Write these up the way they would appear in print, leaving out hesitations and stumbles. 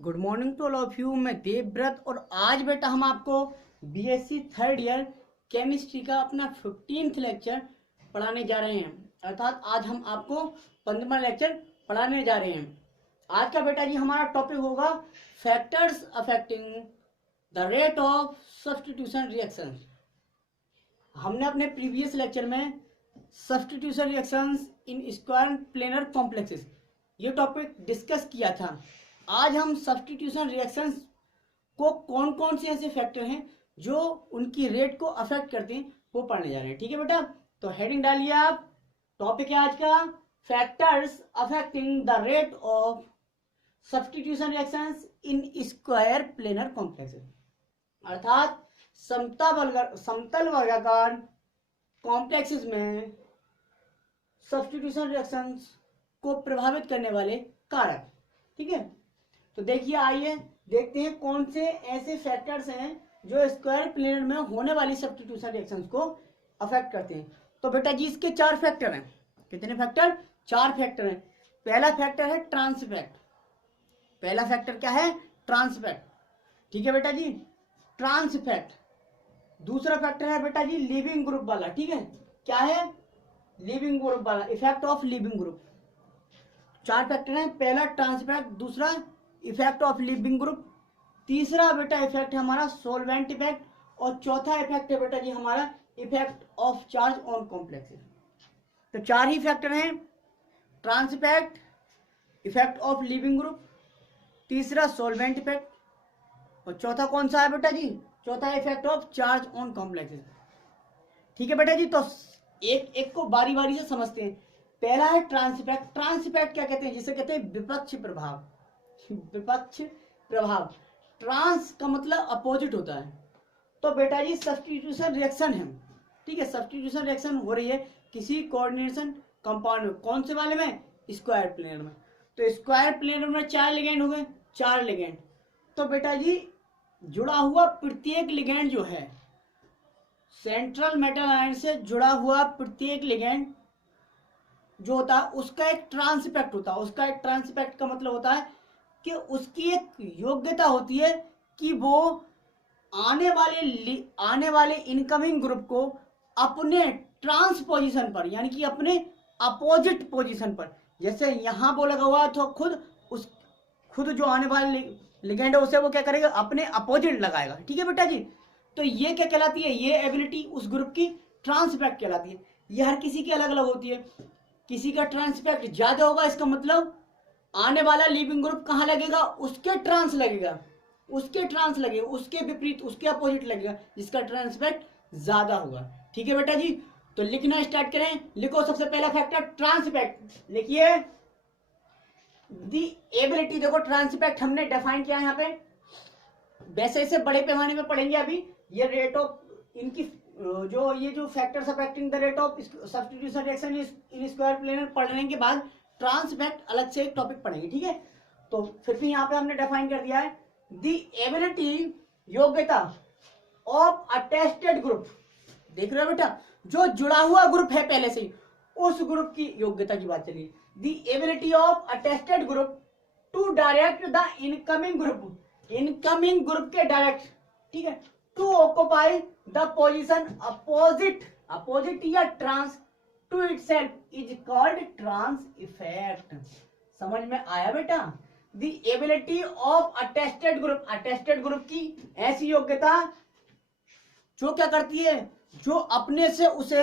Good morning to all of you. मैं देवव्रत और आज बेटा हम आपको बीएससी थर्ड ईयर केमिस्ट्री का अपना 15th लेक्चर पढ़ाने जा रहे हैं। अर्थात आज हम आपको 15वां लेक्चर पढ़ाने जा रहे हैं। आज का बेटा जी हमारा टॉपिक होगा factors affecting the rate of substitution reaction. हमने अपने प्रीवियस लेक्चर में substitution reactions in square planar complexes ये टॉपिक डिस्कस किया था। आज हम सब्स्टिट्यूशन रिएक्शंस को कौन कौन से ऐसे फैक्टर हैं जो उनकी रेट को अफेक्ट करते हैं वो पढ़ने जा रहे हैं। ठीक है बेटा, तो हेडिंग डालिए आप। टॉपिक है आज का factors affecting the rate of substitution reactions in square planar complexes. अर्थात समतल वर्गाकार कॉम्प्लेक्सेस में सब्स्टिट्यूशन रिएक्शंस को प्रभावित करने वाले कारक। ठीक है, तो देखिए आइए देखते हैं कौन से ऐसे फैक्टर्स हैं जो स्क्वायर प्लेनर में होने वाली सब्स्टिट्यूशन रिएक्शंस को अफेक्ट करते हैं। तो बेटा जी इसके 4 फैक्टर हैं। कितने फैक्टर? 4 फैक्टर हैं। पहला फैक्टर है ट्रांसफैक्ट। पहला फैक्टर क्या है? ट्रांसफैक्ट। ठीक है बेटा जी, ट्रांसफैक्ट। दूसरा फैक्टर है बेटा जी लीविंग ग्रुप वाला। ठीक है, क्या है? लीविंग ग्रुप वाला, effect of leaving group. 4 factor हैं। पहला ट्रांसफैक्ट, दूसरा इफेक्ट ऑफ लीविंग ग्रुप, तीसरा बेटा इफेक्ट है हमारा सोलवेंट इफेक्ट, और चौथा इफेक्ट है बेटा जी हमारा effect of charge on complexes. तो 4 ही फैक्टर हैं, ट्रांसफैक्ट, इफेक्ट ऑफ लीविंग ग्रुप, तीसरा सोलवेंट इफेक्ट, और चौथा कौन सा है बेटा जी? चौथा effect of charge on complexes. ठीक है बेटा जी, तो एक एक को बारी बारी से समझते हैं। पहला है ट्रांसफैक्ट। ट्रांसफैक्ट क्या कहते हैं? जिसे कहते हैं विपक्ष प्रभाव। विपक्ष प्रभाव, ट्रांस का मतलब अपोजिट होता है। तो बेटा जी सब्स्टिट्यूशन रिएक्शन है। ठीक है, सब्स्टिट्यूशन रिएक्शन हो रही है किसी कोऑर्डिनेशन कंपाउंड में। कौन से वाले में? स्क्वायर प्लेनर में। तो स्क्वायर प्लेनर में 4 लिगेंड हो गए, 4 लिगेंड। तो बेटा जी जुड़ा हुआ प्रत्येक लिगेंड जो है, सेंट्रल मेटल आयन से जुड़ा हुआ प्रत्येक लिगेंड जो होता है उसका एक ट्रांसफैक्ट होता है। उसका एक ट्रांसफैक्ट का मतलब होता है कि उसकी एक योग्यता होती है कि वो आने वाले इनकमिंग ग्रुप को अपने ट्रांस पोजीशन पर, यानी कि अपने अपोजिट पोजीशन पर, जैसे यहां वो लगा हुआ है तो खुद जो आने वाले लिगेंड है उसे वो क्या करेगा? अपने अपोजिट लगाएगा। ठीक है बेटा जी, तो ये क्या कहलाती है? ये एबिलिटी उस ग्रुप की ट्रांसफैक्ट कहलाती है। ये हर किसी की अलग अलग होती है। किसी का ट्रांसफैक्ट ज्यादा होगा, इसका मतलब आने वाला लीविंग ग्रुप कहां लगेगा? उसके ट्रांस लगेगा, उसके ट्रांस लगेगा, उसके विपरीत, उसके अपोजिट लगेगा, जिसका ट्रांसफैक्ट ज्यादा होगा। ठीक है बेटा जी, तो लिखना स्टार्ट करें। लिखो सबसे पहला फैक्टर ट्रांसफैक्ट। लिखिए दी एबिलिटी। देखो ट्रांसफैक्ट हमने डिफाइन किया है यहाँ पे, वैसे इसे बड़े पैमाने में पढ़ेंगे अभी। ये रेट ऑफ इनकी जो factors affecting the rate of substitution reaction in square planar पढ़ने के बाद ट्रांसफैक्ट अलग से एक टॉपिक पढ़ेंगे। ठीक है, तो फिर भी यहाँ पे हमने डिफाइन कर दिया है दी एबिलिटी, योग्यता ऑफ अटेस्टेड ग्रुप। देख रहे हो बेटा, जो जुड़ा हुआ ग्रुप है पहले से ही, उस ग्रुप की योग्यता की बात चलिए। The ability of attested group to direct the incoming group, incoming group के डायरेक्ट, ठीक है, to occupy the position opposite या trans to itself is called trans effect. समझ में आया बेटा? The ability of attested group, attested group की ऐसी योग्यता जो क्या करती है? जो अपने से उसे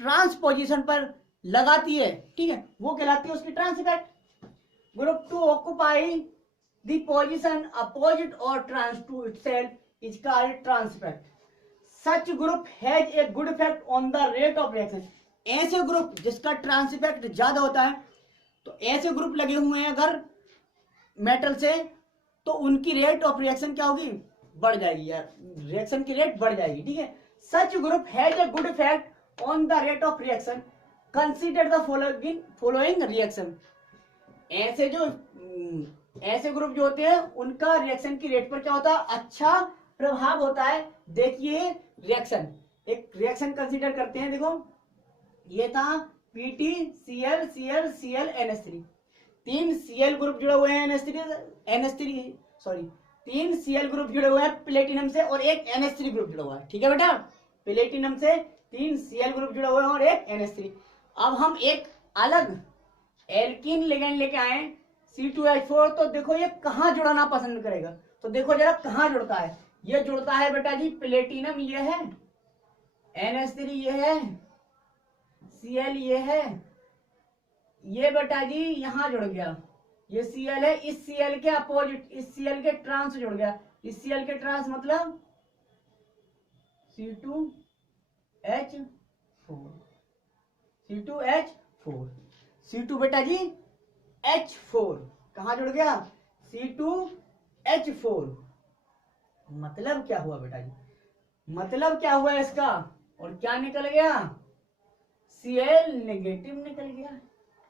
ट्रांस पोजीशन पर लगाती है। ठीक है, वो कहलाती है उसकी trans effect. Group to occupy the position opposite और trans to itself is called trans effect. Such group has a good effect on the rate of reaction. ऐसे ग्रुप जिसका ट्रांस इफेक्ट ज्यादा होता है, तो ऐसे ग्रुप लगे हुए हैं अगर मेटल से, तो उनकी रेट ऑफ रिएक्शन क्या होगी? बढ़ जाएगी यार, रिएक्शन की रेट बढ़ जाएगी। ठीक है, such group has a good effect on the rate of reaction, consider the following reaction. ऐसे ग्रुप जो होते हैं उनका रिएक्शन की रेट पर क्या होता है? अच्छा प्रभाव होता है। देखिए रिएक्शन, एक रिएक्शन कंसीडर करते हैं। देखो ये था PtCl Cl Cl NH3, तीन Cl ग्रुप जुड़े हुए हैं तीन Cl ग्रुप जुड़े हुए हैं प्लेटिनम से और एक NH3 ग्रुप जुड़ा हुआ है। ठीक है बेटा, प्लेटिनम से तीन Cl ग्रुप जुड़े हुए हैं और एक NH3। अब हम एक अलग एल्कीन लिगेंड लेके आए C2H4, तो देखो ये कहाँ जुड़ना पसंद करेगा, तो देखो जरा कहाँ जुड़ता है। ये जुड़ता है बेटा जी प्लेटिनम, ये है NH3, ये है Cl, ये है, ये बेटा जी यहाँ जुड़ गया, ये Cl है, इस Cl के अपोजिट, इस Cl के ट्रांस जुड़ गया, इस Cl के ट्रांस मतलब C2H4 बेटा जी H4 कहाँ जुड़ गया, C2H4। मतलब क्या हुआ बेटा जी, मतलब क्या हुआ इसका, और क्या निकल गया, Cl नेगेटिव निकल गया।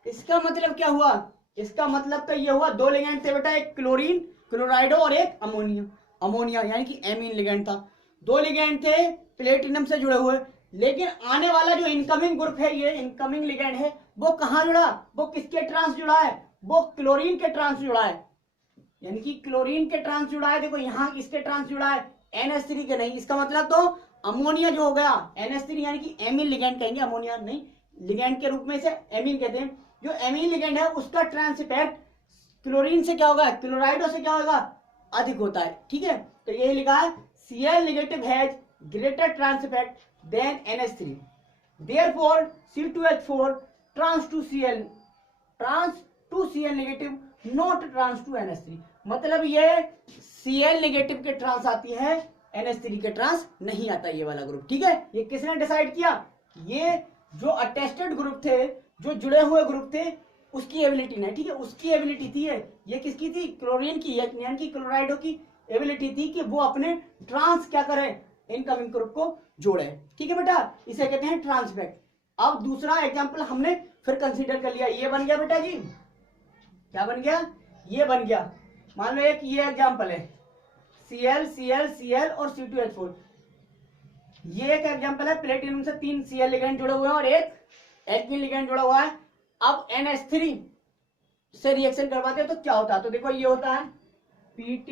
इसका मतलब क्या हुआ, इसका मतलब तो ये हुआ दो लिगेंड थे बेटा, एक क्लोरीन क्लोराइडो और एक अमोनिया यानी कि एमीन लिगेंड था। दो लिगेंड थे प्लेटिनम से जुड़े हुए, लेकिन आने वाला जो इनकमिंग ग्रुप है, ये इनकमिंग लिगेंड है, वो कहाँ जुड़ा, वो किसके ट्रांस जुड़ा है, वो क्लोरीन के ट्रांस जुड़ा है, यानी कि क्लोरीन के ट्रांस जुड़ा है। देखो यहाँ किसके ट्रांस जुड़ा है, NH3 के नहीं। इसका मतलब तो अमोनिया जो हो गया NH3 यानी कि एमीन लिगेंड कहेंगे, अमोनिया नहीं, लिगेंड के रूप में से एमीन कहते हैं। जो एमीन लिगेंड है उसका ट्रांस इफेक्ट क्लोरीन से क्या होगा, क्लोराइडो से क्या होगा, अधिक होता है। ठीक है, तो यही लिखा है Cl negative has greater trans effect than NH3, therefore C2H4 trans to Cl negative not trans to NH3। मतलब ये Cl नेगेटिव के ट्रांस आती है, NH3 के ट्रांस नहीं आता ये वाला ग्रुप। ठीक है, ये किसने डिसाइड किया, ये जो अटेस्टेड ग्रुप थे, जो जुड़े हुए ग्रुप थे, उसकी एबिलिटी नहीं। ठीक है, उसकी एबिलिटी थी ये किसकी थी, क्लोरीन की यानी कि क्लोराइडो की एबिलिटी थी कि वो अपने ट्रांस क्या करे, इनकमिंग ग्रुप को जोड़े। ठीक है बेटा, इसे कहते हैं ट्रांस इफेक्ट। अब दूसरा एग्जांपल हमने फिर कंसीडर कर लिया, ये बन गया बेटा जी, क्या बन गया, ये बन गया। मान लो एक ये एग्जांपल है Cl और C2H4, ये एक एग्जांपल है, प्लेटिनम से तीन Cl लिगेंड जुड़े हुए हैं और एक एल्कीन लिगेंड जुड़ा हुआ है। अब NH3 से रिएक्शन करवाते हैं तो क्या होता है, तो देखो ये होता है Pt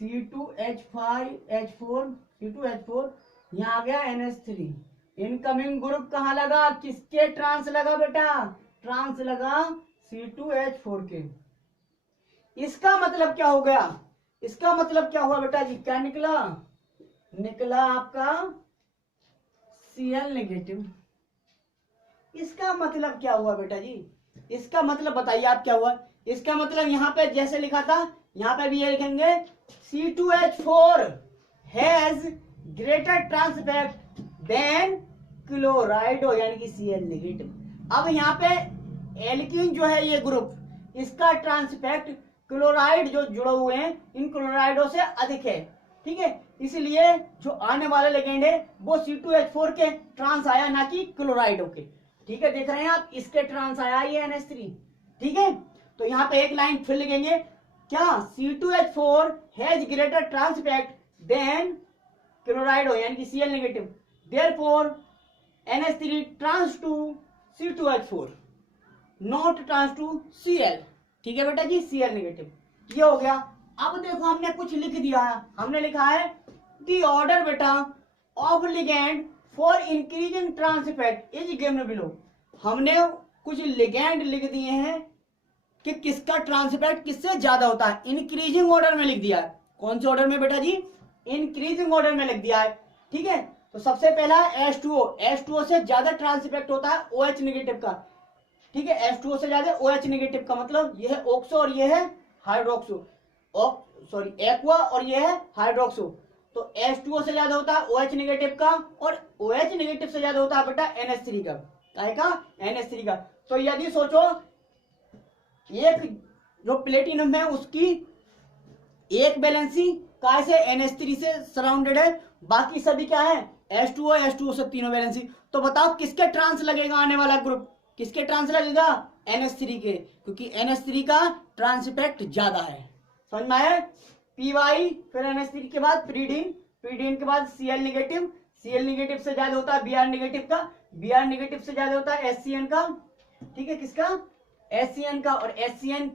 C2H4 यहाँ आ गया NH3, इनकमिंग ग्रुप कहाँ लगा, किसके ट्रांस लगा बेटा, ट्रांस लगा C2H4 के। इसका मतलब क्या हो गया, इसका मतलब क्या हुआ बेटा जी, क्या निकला, निकला आपका Cl नेगेटिव। इसका मतलब क्या हुआ बेटा जी, इसका मतलब बताइए आप क्या हुआ। इसका मतलब यहाँ पे जैसे लिखा था, यहाँ पे भी ये लिखेंगे C2H4 has greater trans effect than chlorido यानी कि Cl नेगेटिव। अब यहाँ पे एल्कीन जो है ये ग्रुप, इसका ट्रांस इफेक्ट क्लोराइड जो जुड़े हुए हैं इन क्लोराइडो से अधिक है। ठीक है, इसलिए जो आने वाले लिगेंड है वो C2H4 के ट्रांस आया, ना कि क्लोराइडो के। ठीक है, देख रहे हैं आप, इसके ट्रांस आया ये NH3। ठीक है, तो यहाँ पे एक लाइन फिर लिखेंगे, क्या C2H4 has greater trans effect than chlorido यानी कि Cl negative, therefore NH3 trans to C2H4 not trans to Cl। ठीक है बेटा जी, Cl नेगेटिव, ये हो गया। अब देखो हमने कुछ लिख दिया है, हमने लिखा है द ऑर्डर बेटा of ligand for increasing trans effect is given below. हमने कुछ लिगेंड लिख दिए हैं कि किसका ट्रांस इफेक्ट किससे ज्यादा होता है, इंक्रीजिंग ऑर्डर में लिख दिया है। कौन से ऑर्डर में बेटा जी, इंक्रीजिंग ऑर्डर में लिख दिया है। ठीक है, तो सबसे पहला H2O से ज्यादा ट्रांस इफेक्ट होता है OH नेगेटिव का। ठीक है, H2O से ज्यादा OH नेगेटिव का मतलब ये है ऑक्सो और ये है हाइड्रोक्सो, एक्वा और ये है हाइड्रोक्सो। तो H2O से ज्यादा होता है OH नेगेटिव का और OH नेगेटिव से ज्यादा होता है बेटा NH3 का। काय का, NH3 का। तो यदि सोचो एक जो प्लेटिनम है उसकी एक वैलेंसी काय से NH3 से सराउंडेड है, बाकी सभी क्या है H2O से तीनों वैलेंसी। तो बताओ किसके ट्रांस लगेगा आने वाला ग्रुप, किसके ट्रांस लगेगा, NH3 के, क्योंकि NH3 का ट्रांस इफेक्ट ज्यादा है। समझ में आया, Py फिर NH3 के बाद प्रीडीन के बाद Cl नेगेटिव से ज्यादा होता है Br नेगेटिव का, Br नेगेटिव से ज्यादा होता है HCN का। ठीक है, किसका, HCN का, और HCN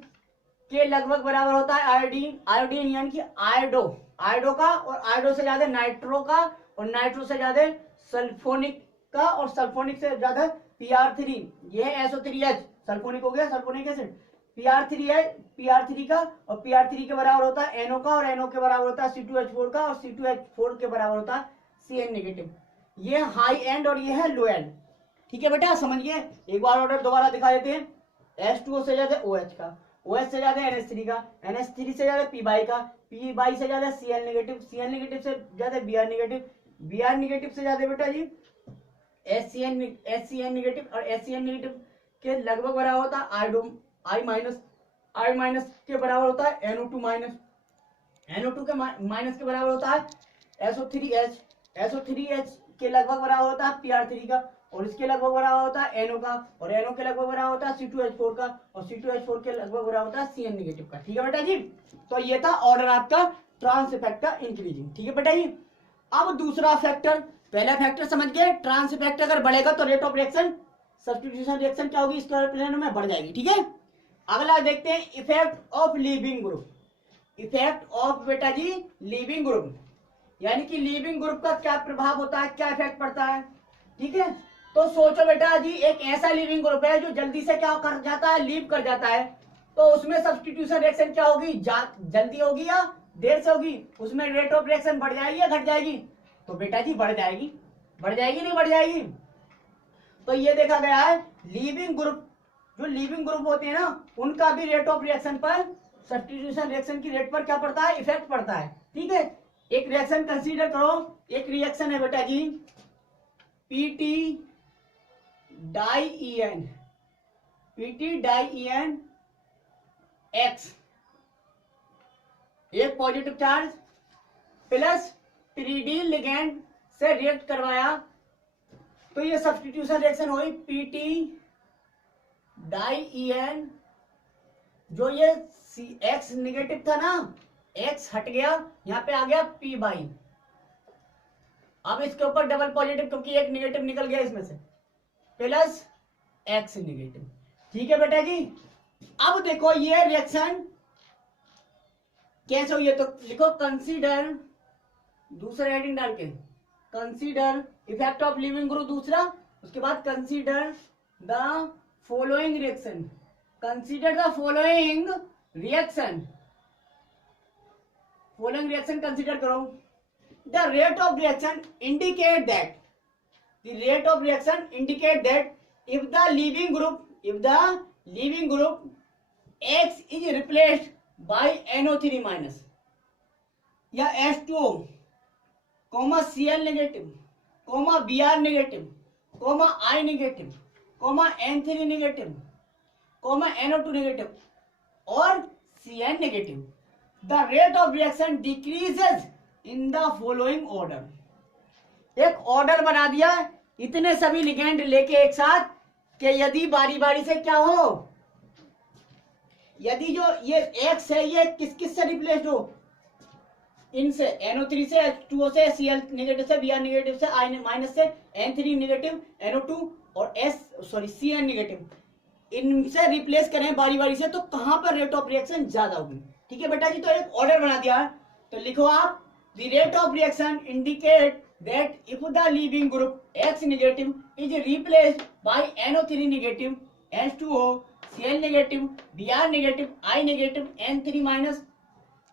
के लगभग बराबर होता है आयोडीन, आयोडीन यानी कि आयोडो का, और आयोडो से ज्यादा नाइट्रो का, और नाइट्रो से ज्यादा सल्फोनिक का, और सल्फोनिक से ज्यादा PR3। ये SO3H सल्फोनिक हो गया, सल्फोनिक एसिड। PR3 का, और PR3 के बराबर होता है NO का, और NO के बराबर होता है C2H4 का, और C2H4 के बराबर होता है CN नेगेटिव। ये हाई एंड और ये है लो एंड। ठीक है बेटा, समझिए। एक बार ऑर्डर दोबारा दिखा देते हैं। H2O से ज्यादा OH का, OH से ज्यादा NH3 का, NH3 से ज्यादा P का, P से ज्यादा Cl नेगेटिव, Cl नेगेटिव से ज्यादा Br नेगेटिव, Br नेगेटिव से ज्यादा बेटा जी HCN नेगेटिव, और HCN नेगेटिव के लगभग बराबर होता है I माइनस के बराबर होता है NO2 माइनस, NO2 के माइनस के बराबर होता है SO3H, SO3H के लगभग बराबर होता है PR3 का, और इसके लगभग बराबर होता है NO का, और NO के लगभग बराबर होता है C2H4 का, और C2H4 के लगभग बराबर होता है CN नेगेटिव का। ठीक है बेटा जी, तो ये था ऑर्डर आपका ट्रांस इफेक्ट का इंक्रीजिंग। ठीक है बेटा जी। अब दूसरा फैक्टर, पहला फैक्टर समझ गए, ट्रांस इफेक्ट अगर बढ़ेगा तो rate of reaction, substitution reaction क्या होगी, स्क्वायर प्लेन में बढ़ जाएगी। ठीक है, अगला देखते हैं effect of leaving group. Effect of बेटा जी लीविंग ग्रुप, यानी कि लीविंग ग्रुप का क्या प्रभाव होता है, क्या इफेक्ट पड़ता है। ठीक है, तो सोचो बेटा जी, एक ऐसा लीविंग ग्रुप है जो जल्दी से क्या कर जाता है, लीव कर जाता है, तो उसमें सब्स्टिट्यूशन रिएक्शन क्या होगी, जल्दी होगी या देर से होगी, उसमें रेट ऑफ रिएक्शन बढ़ जाएगी या घट जाएगी। तो बेटा जी बढ़ जाएगी, बढ़ जाएगी नहीं बढ़ जाएगी। तो ये देखा गया है लीविंग ग्रुप, जो लीविंग ग्रुप होते हैं ना, उनका भी रेट ऑफ रिएक्शन पर, सब्स्टिट्यूशन रिएक्शन की रेट पर क्या पड़ता है, इफेक्ट पड़ता है। ठीक है, एक रिएक्शन कंसीडर करो, एक रिएक्शन है बेटा जी PT डाई EN X, एक positive charge plus pyridine ligand से रिएक्ट करवाया, तो ये सब्स्टिट्यूशन रिएक्शन हुई PT डाई EN, जो ये X नेगेटिव था ना, X हट गया, यहां पे आ गया P बाई, अब इसके ऊपर डबल पॉजिटिव क्योंकि एक नेगेटिव निकल गया इसमें से, प्लस X नेगेटिव। ठीक है बेटा जी, अब देखो ये रिएक्शन कैसे हुई है, तो लिखो कंसीडर, दूसरा हेडिंग डाल के consider effect of living group दूसरा, उसके बाद consider the following reaction, consider the following reaction, following reaction consider करो। The rate of reaction indicate that, the rate of reaction indicate that if the leaving group X is replaced by NO3 minus या H2O, Cl negative, Br negative, I negative, N3 negative, NO2 negative और Cn negative, the rate of reaction decreases in the following order। एक order बना दिया इतने सभी ligand लेके एक साथ, कि यदि बारी बारी से क्या हो, यदि जो ये X है ये किस किस से रिप्लेस्ड हो, इनसे NO3 से, H2O से, Cl नेगेटिव से, Br नेगेटिव से, I माइनस से, N3 नेगेटिव, NO2 और Cn नेगेटिव, इनसे रिप्लेस करें बारी बारी से, तो कहां पर रेट ऑफ रिएक्शन ज्यादा होगी। ठीक है बेटा जी, तो एक ऑर्डर बना दिया, तो लिखो आप the rate of reaction indicate that if the leaving group X negative is replaced by NO3 negative, H2O, Cl negative, Br negative, I negative, N3 minus,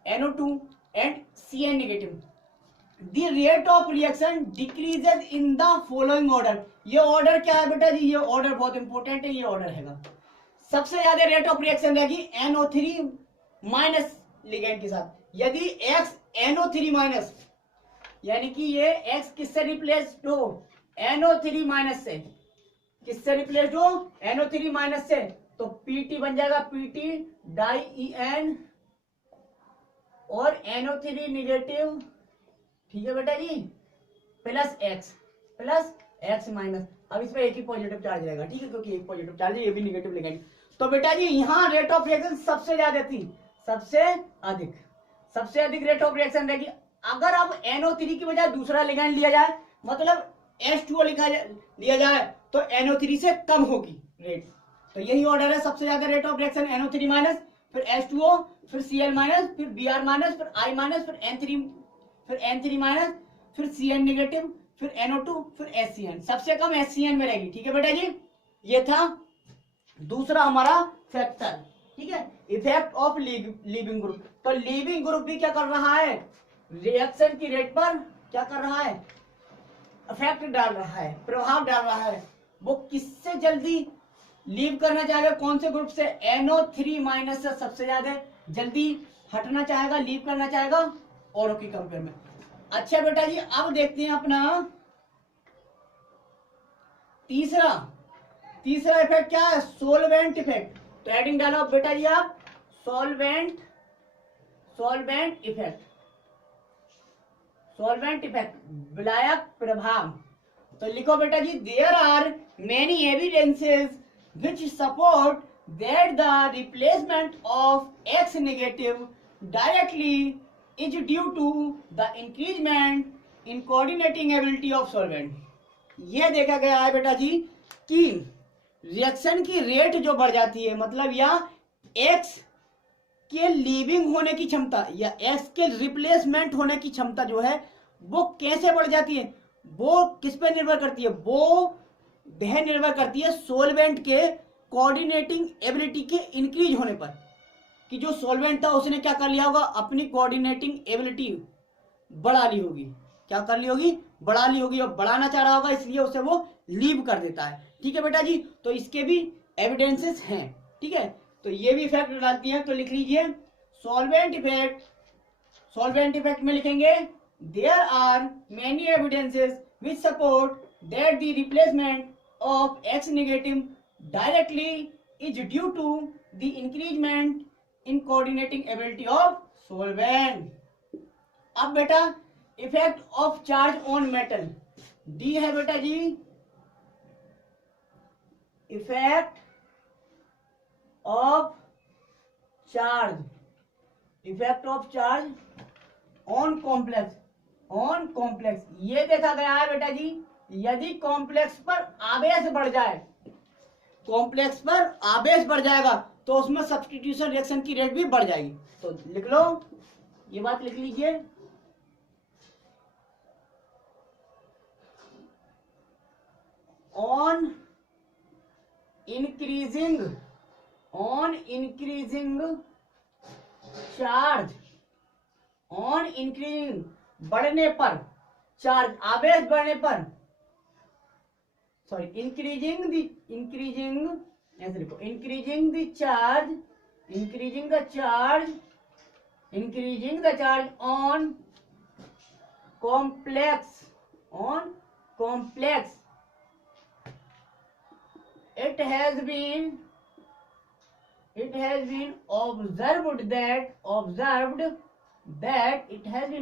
NO2 and Cn negative, the rate of reaction decreases in the following order। ये order क्या है बेटा जी, ये order बहुत important है, ये order हैगा, सबसे ज्यादा रेट ऑफ रिएक्शन रहेगी NO3 माइनस लिगेंड के साथ। यदि X NO3 माइनस, यानी कि ये X किससे रिप्लेस्ड हो, NO3 माइनस से, किससे रिप्लेस्ड हो, NO3 माइनस से, तो PT बन जाएगा PT डाई EN और NO3 नेगेटिव। ठीक है बेटा जी, प्लस X माइनस, अब इसमें एक ही पॉजिटिव चार्ज रहेगा। ठीक है, क्योंकि एक पॉजिटिव चार्ज है, ये भी नेगेटिव लिगेंड। तो बेटा जी यहाँ रेट ऑफ रिएक्शन सबसे ज्यादा थी, सबसे अधिक रेट ऑफ रिएक्शन रहेगी। अगर अब NO3 की बजाय दूसरा लिगेंड लिया जाए, मतलब H2O लिया जाए, तो NO3 से कम होगी रेट, तो यही ऑर्डर है, सबसे ज्यादा rate of reaction NO3 minus, फिर H2O, फिर Cl माइनस, फिर Br माइनस, फिर I माइनस, फिर N3 माइनस, फिर Cn नेगेटिव, फिर NO2, फिर HCN। सबसे कम HCN में रहेगी। ठीक है बेटा जी, ये था दूसरा हमारा फैक्टर। ठीक है, इफेक्ट ऑफ लीविंग ग्रुप। तो लीविंग ग्रुप भी क्या कर रहा है, रिएक्शन की रेट पर क्या कर रहा है, इफेक्ट डाल रहा है, प्रभाव डाल रहा है। वो किससे जल्दी लीव करना चाहेगा, कौन से ग्रुप से, NO3 माइनस से सबसे ज्यादा जल्दी हटना चाहेगा, लीव करना चाहेगा औरों की कंपेयर में। अच्छा बेटा जी, अब देखते हैं अपना तीसरा इफेक्ट क्या है, सोलवेंट इफेक्ट। तो हेडिंग डालो बेटा जी आप, सॉल्वेंट इफेक्ट, विलायक प्रभाव। तो लिखो बेटा जी, there are many evidences which support that the replacement of X negative directly is due to the increasement in coordinating ability of solvent। यह देखा गया है बेटा जी कि रिएक्शन की रेट जो बढ़ जाती है, मतलब या X के लीविंग होने की क्षमता या X के रिप्लेसमेंट होने की क्षमता जो है वो कैसे बढ़ जाती है, वो किस पे निर्भर करती है, वो वह निर्भर करती है सोलवेंट के कोऑर्डिनेटिंग एबिलिटी के इंक्रीज होने पर। कि जो सोलवेंट था उसने क्या कर लिया होगा, अपनी कोऑर्डिनेटिंग एबिलिटी बढ़ा ली होगी। क्या कर ली होगी, बढ़ा ली होगी, और बढ़ाना चाह रहा होगा इसलिए उसे वो लीव कर देता है। ठीक है बेटा जी, तो इसके भी एविडेंसेस हैं। ठीक है, तो ये भी इफेक्ट डालती है। तो लिख लीजिए सॉल्वेंट इफेक्ट में लिखेंगे there are many evidences which support that the replacement of X negative directly is due to the increment in coordinating ability of solvent। अब बेटा effect of charge on metal D है बेटा जी, effect of charge on complex. ये देखा गया है बेटा जी, यदि कॉम्प्लेक्स पर आवेश बढ़ जाएगा तो उसमें सब्स्टिट्यूशन रिएक्शन की रेट भी बढ़ जाएगी। तो लिख लो, ये बात लिख लीजिए, ऑन इंक्रीजिंग बढ़ने पर चार्ज, आवेश बढ़ने पर, increasing the charge on complex it has been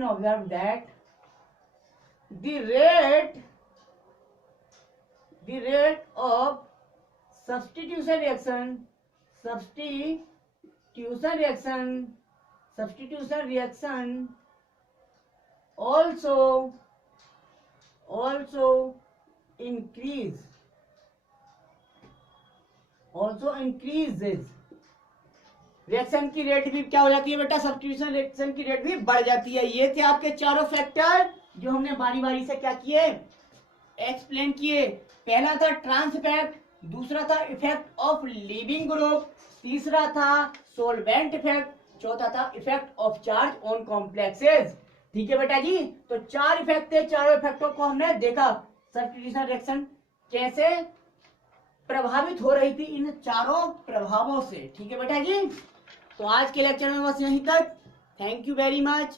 observed that the rate of substitution reaction also increases। Reaction की रेट भी क्या हो जाती है बेटा, सब्स्टिट्यूशन रिएक्शन की रेट भी बढ़ जाती है। ये थे आपके चारों फैक्टर जो हमने बारी बारी से क्या किए, एक्सप्लेन किए। पहला था ट्रांस इफेक्ट, दूसरा था इफेक्ट ऑफ लीविंग ग्रुप, तीसरा था सोलवेंट इफेक्ट, चौथा था effect of charge on complexes. ठीक है बेटा जी, तो चार इफेक्ट थे, चारों इफेक्टों को हमने देखा, सब्स्टिट्यूशन रिएक्शन कैसे प्रभावित हो रही थी इन चारों प्रभावों से। ठीक है बेटा जी, तो आज के लेक्चर में बस यहीं तक। Thank you very much.